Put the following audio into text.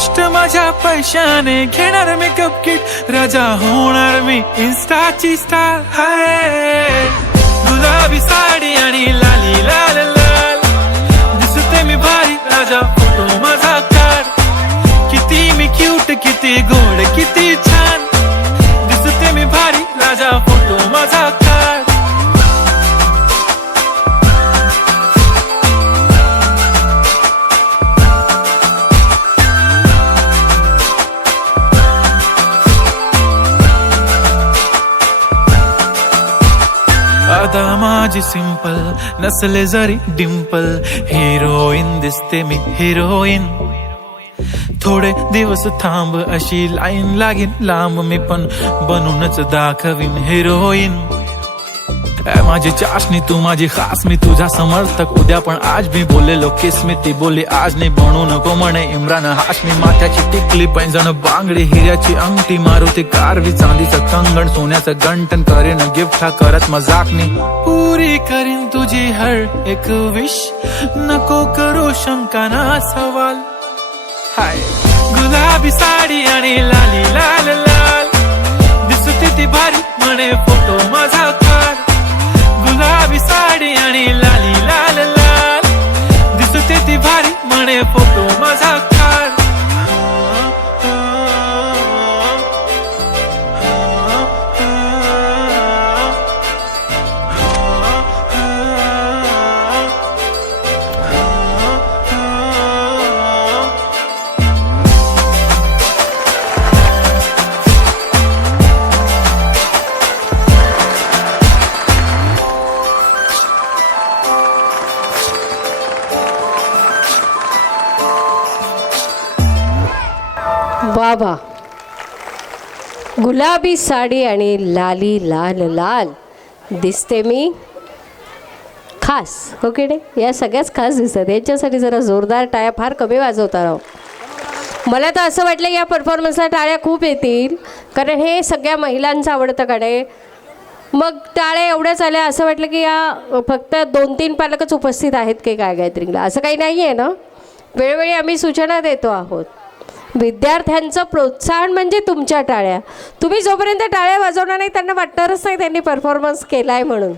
गोष्ट माझ्या पैशाने घेणार मेकअप किट, राजा होणार मी इन्स्टाची स्टार. हाय गुलाबी साडी आणि लाली लाल लाल, दिसते मी भारी, राजा फोटो माझा काढ. किती मी क्यूट, किती गोड, किती छान, दिसते मी भारी, राजा फोटो माझा काढ. आता माझी सिंपल, नसले जरी डिंपल, हिरोईन दिसते मी हिरोईन. थोडे दिवस थांब, अशी लाईन लागेल लांब, मी पण बनूनच दाखवीन हिरोईन. माझी चाशनी तू माझी खास, मी तुझा समर्थक उद्या पण आज मी बोललेलो किस मी, ती बोली आज नाही बनू नको म्हणे इम्रान हाशमी. माथ्याची टिकली पैंजण बांगडी, हिऱ्याची अंगठी, मारुती कारवी, चांदीचं कंगण, सोन्याचं गंटन, करेन गिफ्ट हा करत मजाकनी. पुरी करीन तुझी हर एक विश, नको करू शंका ना सवाल. हाय गुलाबी साडी आणि लाली लाल लाल, दिसते ती भारी म्हणे फोटो माझा काढ. गुलाबी साडी आणि लाली लाल लाल, दिसते ती भारी म्हणे फोटो माझा काढ. बाबा गुलाबी साडी आणि लाली लाल लाल, दिसते मी खास. ओके डे, या सगळ्याच खास दिसतात. यांच्यासाठी जरा जोरदार टाळ्या फार कमी वाजवता राव. मला तर असं वाटलं या परफॉर्मन्सला टाळ्या खूप येतील, कारण हे सगळ्या महिलांचं आवडतं गाणे. मग टाळ्या एवढ्याच आल्या, असं वाटलं की या फक्त 2-3 पालकच उपस्थित आहेत की काय गॅदरिंगला, असं काही नाही आहे ना. वेळोवेळी आम्ही सूचना देतो आहोत. विद्यार्थ्यांचं प्रोत्साहन म्हणजे तुमच्या टाळ्या. तुम्ही जोपर्यंत टाळ्या वाजवणार नाही त्यांना वाटणारच नाही त्यांनी परफॉर्मन्स केला आहे म्हणून.